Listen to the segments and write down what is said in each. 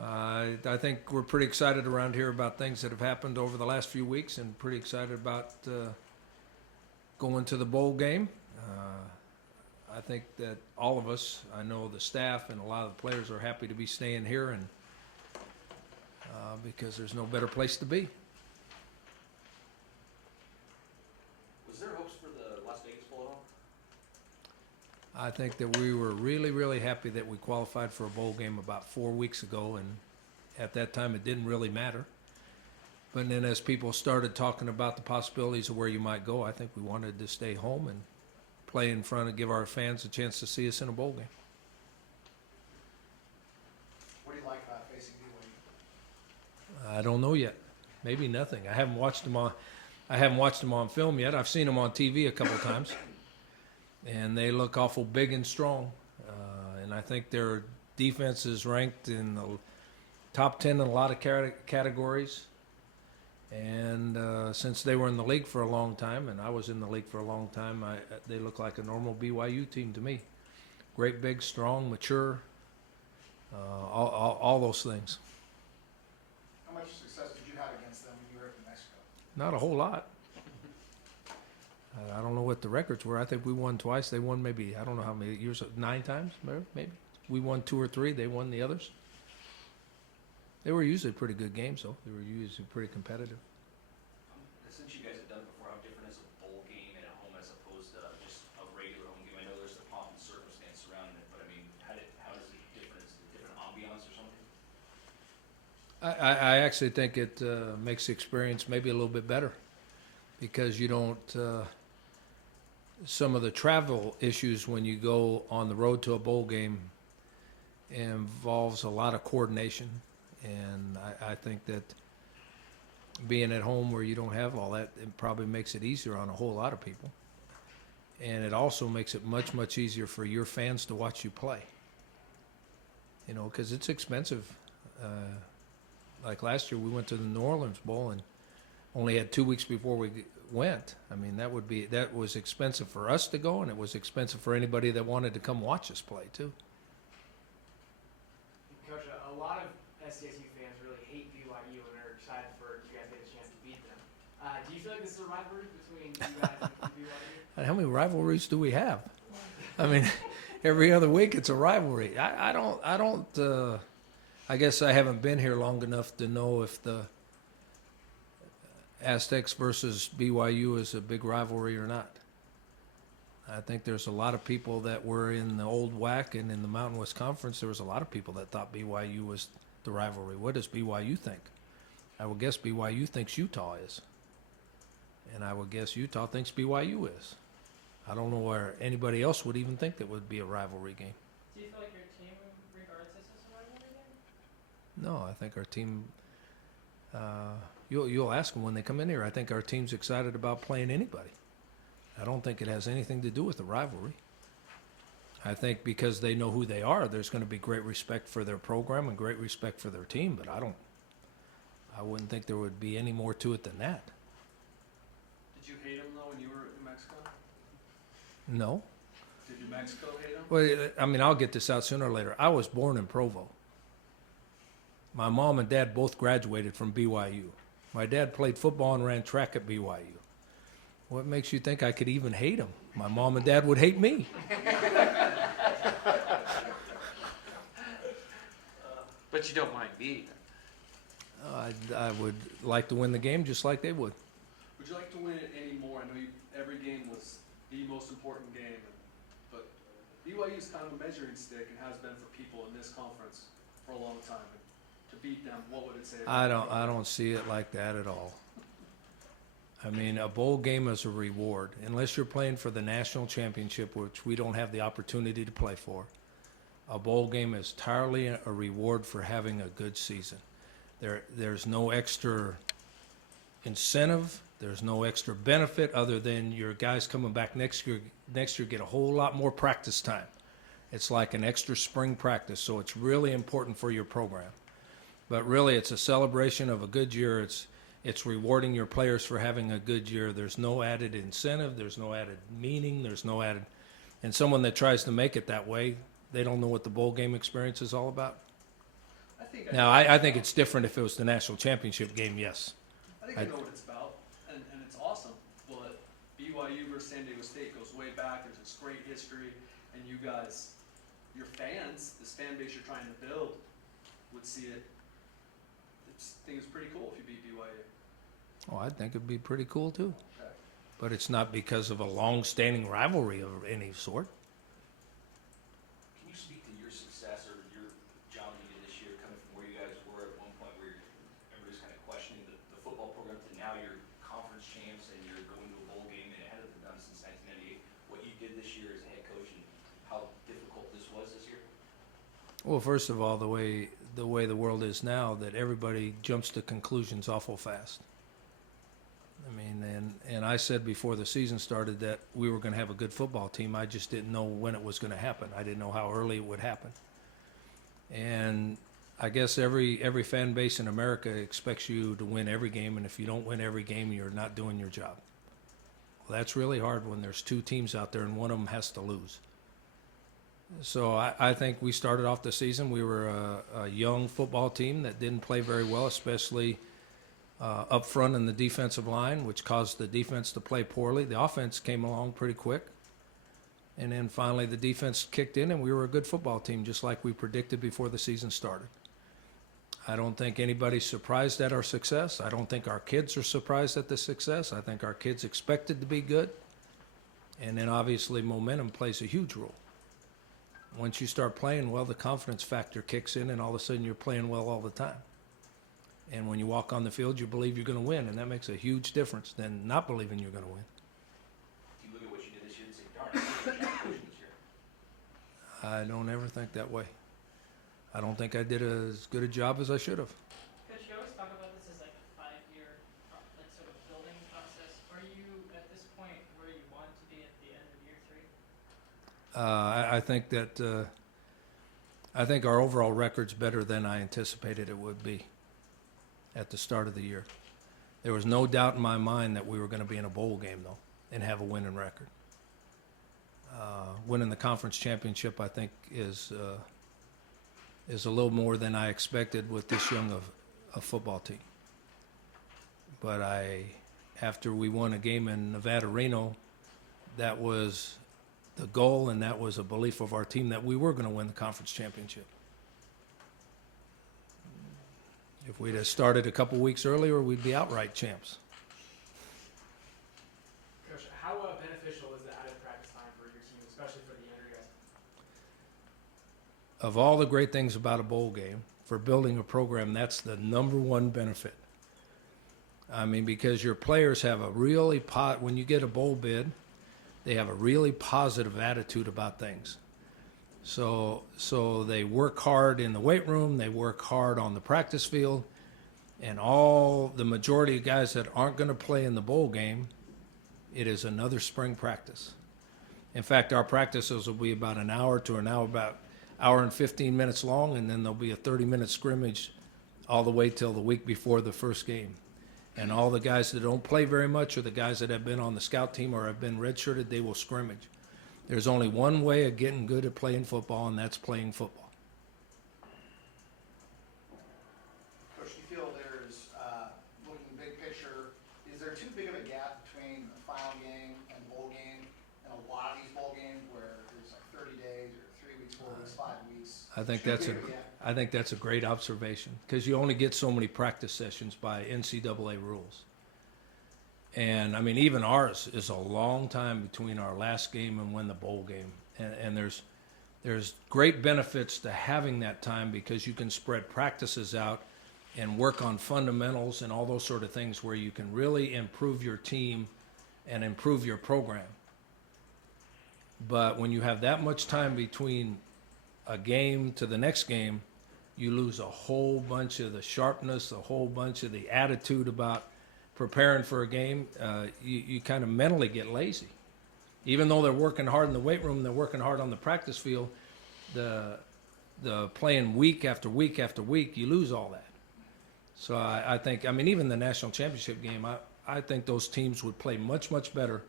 I think we're pretty excited around here about things that have happened over the last few weeks, and pretty excited about going to the bowl game. I think that all of us, I know the staff and a lot of the players are happy to be staying here, and because there's no better place to be. Was there hopes for the Las Vegas Bowl at all? I think that we were really, really happy that we qualified for a bowl game about 4 weeks ago, and at that time it didn't really matter. But then as people started talking about the possibilities of where you might go, I think we wanted to stay home and play in front and give our fans a chance to see us in a bowl game. What do you like about facing BYU? I don't know yet. Maybe nothing. I haven't watched them on film yet. I've seen them on TV a couple times, and they look awful big and strong. And I think their defense is ranked in the top 10 in a lot of categories. And since they were in the league for a long time, and I was in the league for a long time, they look like a normal BYU team to me. Great, big, strong, mature, all those things. How much success did you have against them when you were in Mexico? Not a whole lot. I don't know what the records were. I think we won twice. They won maybe, I don't know how many years, 9 times maybe. We won 2 or 3. They won the others. They were usually pretty good games, though. They were usually pretty competitive. Since you guys have done it before, how different is a bowl game at home as opposed to just a regular home game? I know there's the pomp and circumstance surrounding it, but I mean, how does it differ? Is it a different ambiance or something? I actually think it makes the experience maybe a little bit better because you don't, some of the travel issues when you go on the road to a bowl game involves a lot of coordination. And I think that being at home where you don't have all that, it probably makes it easier on a whole lot of people. And it also makes it much, much easier for your fans to watch you play. You know, because it's expensive. Like last year, we went to the New Orleans Bowl and only had 2 weeks before we went. I mean, that was expensive for us to go, and it was expensive for anybody that wanted to come watch us play, too. Coach, a lot of SDSU fans really hate BYU and are excited for you guys to get a chance to beat them. Do you feel like this is a rivalry between you guys and BYU? How many rivalries do we have? I mean, every other week it's a rivalry. I guess I haven't been here long enough to know if the Aztecs versus BYU is a big rivalry or not. I think there's a lot of people that were in the old WAC and in the Mountain West Conference. There was a lot of people that thought BYU was the rivalry. What does BYU think? I would guess BYU thinks Utah is. And I would guess Utah thinks BYU is. I don't know where anybody else would even think that would be a rivalry game. Do you feel like your team regards this as a rivalry game? No, I think our team, you'll ask them when they come in here. I think our team's excited about playing anybody. I don't think it has anything to do with the rivalry. I think because they know who they are, there's going to be great respect for their program and great respect for their team, but I wouldn't think there would be any more to it than that. Did you hate him, though, when you were in Mexico? No. Did New Mexico hate him? Well, I mean, I'll get this out sooner or later. I was born in Provo. My mom and dad both graduated from BYU. My dad played football and ran track at BYU. What makes you think I could even hate him? My mom and dad would hate me. But you don't mind beating him. I would like to win the game just like they would. Would you like to win it any more? I know every game was the most important game, but BYU is kind of a measuring stick and has been for people in this conference for a long time. To beat them, what would it say? I don't see it like that at all. I mean, a bowl game is a reward. Unless you're playing for the national championship, which we don't have the opportunity to play for, a bowl game is entirely a reward for having a good season. There's no extra incentive. There's no extra benefit other than your guys coming back next year get a whole lot more practice time. It's like an extra spring practice, so it's really important for your program. But really, it's a celebration of a good year. It's rewarding your players for having a good year. There's no added incentive. There's no added meaning. There's no added. And someone that tries to make it that way, they don't know what the bowl game experience is all about. I think Now, I think it's different if it was the national championship game, yes. I think I know what it's about, and it's awesome. But BYU versus San Diego State goes way back. There's this great history, and you guys, your fans, this fan base you're trying to build, would see it. I think it's pretty cool if you beat BYU. Oh, I think it'd be pretty cool too. Okay. But it's not because of a long-standing rivalry of any sort. Can you speak to your success or your job that you did this year, coming from where you guys were at one point where everybody's kind of questioning the football program to now you're conference champs and you're going to a bowl game and it hadn't been done since 1998. What you did this year as a head coach and how difficult this was this year? Well, first of all, the way the world is now, that everybody jumps to conclusions awful fast. I mean, and I said before the season started that we were going to have a good football team. I just didn't know when it was going to happen. I didn't know how early it would happen. And I guess every fan base in America expects you to win every game, and if you don't win every game, you're not doing your job. Well, that's really hard when there's two teams out there and one of them has to lose. So I think we started off the season, we were a young football team that didn't play very well, especially up front in the defensive line, which caused the defense to play poorly. The offense came along pretty quick. And then finally the defense kicked in and we were a good football team, just like we predicted before the season started. I don't think anybody's surprised at our success. I don't think our kids are surprised at the success. I think our kids expected to be good. And then obviously momentum plays a huge role. Once you start playing well, the confidence factor kicks in and all of a sudden you're playing well all the time. And when you walk on the field, you believe you're going to win, and that makes a huge difference than not believing you're going to win. Do you look at what you did this year and say, darn, I did a good job coaching this year? I don't ever think that way. I don't think I did as good a job as I should have. Coach, you always talk about this as like a 5-year, like sort of building process. Are you at this point where you want to be at the end of year 3? I think that I think our overall record's better than I anticipated it would be at the start of the year. There was no doubt in my mind that we were going to be in a bowl game, though, and have a winning record. Winning the conference championship, I think, is a little more than I expected with this young of a football team. But after we won a game in Nevada-Reno, that was the goal, and that was a belief of our team that we were going to win the conference championship. If we'd have started a couple weeks earlier, we'd be outright champs. Coach, how beneficial is the added practice time for your team, especially for the younger guys? Of all the great things about a bowl game, for building a program, that's the number one benefit. I mean, because your players have a really, when you get a bowl bid, they have a really positive attitude about things. So they work hard in the weight room, they work hard on the practice field, and the majority of guys that aren't going to play in the bowl game, it is another spring practice. In fact, our practices will be about an hour to an hour, about hour and 15 minutes long, and then there'll be a 30-minute scrimmage all the way till the week before the first game. And all the guys that don't play very much, or the guys that have been on the scout team or have been redshirted, they will scrimmage. There's only one way of getting good at playing football, and that's playing football. Coach, do you feel there's, looking big picture, is there too big of a gap between the final game and bowl game and a lot of these bowl games where there's like 30 days or 3 weeks, 4 weeks, 5 weeks? I think Too that's big of a gap. I think that's a great observation, because you only get so many practice sessions by NCAA rules. And, I mean, even ours is a long time between our last game and when the bowl game. And there's great benefits to having that time, because you can spread practices out and work on fundamentals and all those sort of things where you can really improve your team and improve your program. But when you have that much time between a game to the next game, you lose a whole bunch of the sharpness, a whole bunch of the attitude about preparing for a game. You kind of mentally get lazy. Even though they're working hard in the weight room, they're working hard on the practice field, the playing week after week after week, you lose all that. So I think, I mean, even the national championship game, I think those teams would play much, much better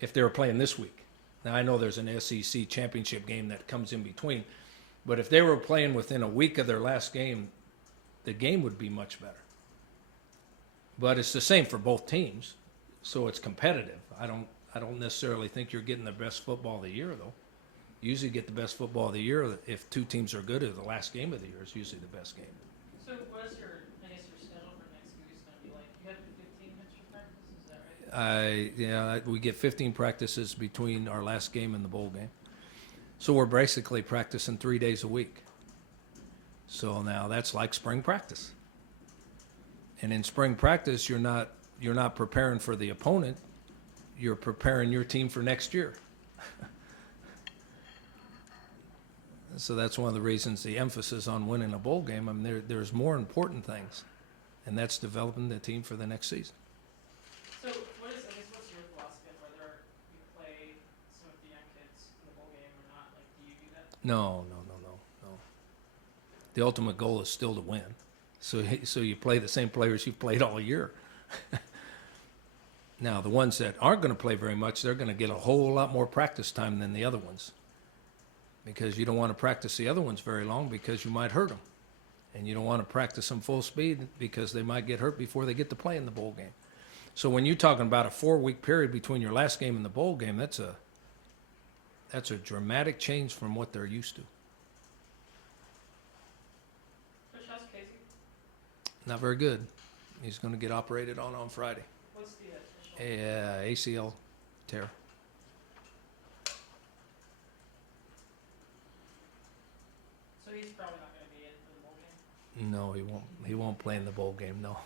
if they were playing this week. Now, I know there's an SEC championship game that comes in between, But if they were playing within a week of their last game, the game would be much better. But it's the same for both teams, so it's competitive. I don't necessarily think you're getting the best football of the year, though. You usually get the best football of the year if two teams are good at the last game of the year is usually the best game. So what is your, I guess your schedule for next week is gonna be like, you have 15 extra practices, is that right? Yeah, we get 15 practices between our last game and the bowl game. So we're basically practicing 3 days a week. So now that's like spring practice. And in spring practice, you're not preparing for the opponent. You're preparing your team for next year. So that's one of the reasons the emphasis on winning a bowl game. I mean, there's more important things, and that's developing the team for the next season. So what's your philosophy on whether you play some of the young kids in the bowl game or not? Like, do you do that? No. The ultimate goal is still to win. So you play the same players you've played all year. Now, the ones that aren't going to play very much, they're going to get a whole lot more practice time than the other ones. Because you don't want to practice the other ones very long because you might hurt them. And you don't want to practice them full speed because they might get hurt before they get to play in the bowl game. So when you're talking about a 4-week period between your last game and the bowl game, that's a dramatic change from what they're used to. Coach, how's Casey? Not very good. He's going to get operated on Friday. What's the official? ACL tear. So he's probably not gonna be in for the bowl game? No, he won't. He won't play in the bowl game. No.